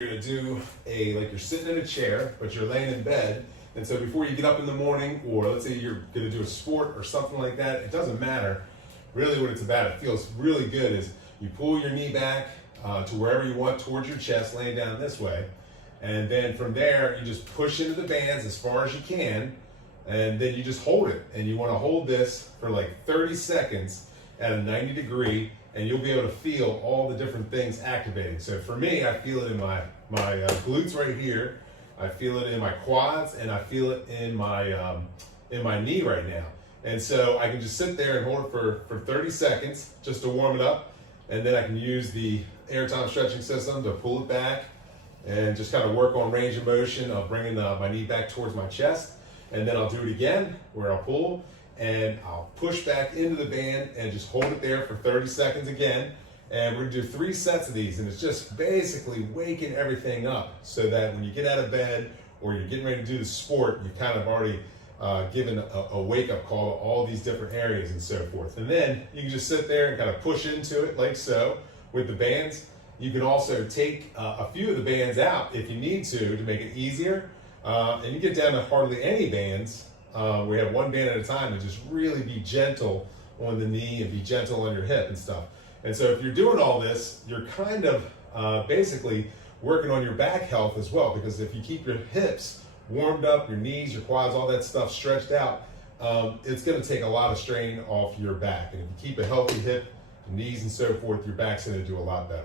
You're gonna do like you're sitting in a chair, but you're laying in bed. And so before you get up in the morning, or let's say you're gonna do a sport or something like that, it doesn't matter really what it's about. It feels really good is you pull your knee back to wherever you want towards your chest, laying down this way. And then from there, you just push into the bands as far as you can. And then you just hold it. And you wanna hold this for like 30 seconds at a 90 degree, and you'll be able to feel all the different things activating. So for me, I feel it in my glutes right here. I feel it in my quads, and I feel it in my knee right now. And so I can just sit there and hold it for 30 seconds just to warm it up. And then I can use the Aratom Stretching System to pull it back and just kind of work on range of motion of bringing my knee back towards my chest. And then I'll do it again where I'll pull and I'll push back into the band and just hold it there for 30 seconds again. And we're gonna do 3 sets of these, and it's just basically waking everything up so that when you get out of bed or you're getting ready to do the sport, you've kind of already given a wake-up call to all these different areas and so forth. And then you can just sit there and kind of push into it like so with the bands. You can also take a few of the bands out if you need to make it easier. And you get down to hardly any bands. We have one band at a time, and just really be gentle on the knee and be gentle on your hip and stuff. And so if you're doing all this, you're kind of basically working on your back health as well, because if you keep your hips warmed up, your knees, your quads, all that stuff stretched out, it's going to take a lot of strain off your back. And if you keep a healthy hip, knees and so forth, your back's going to do a lot better.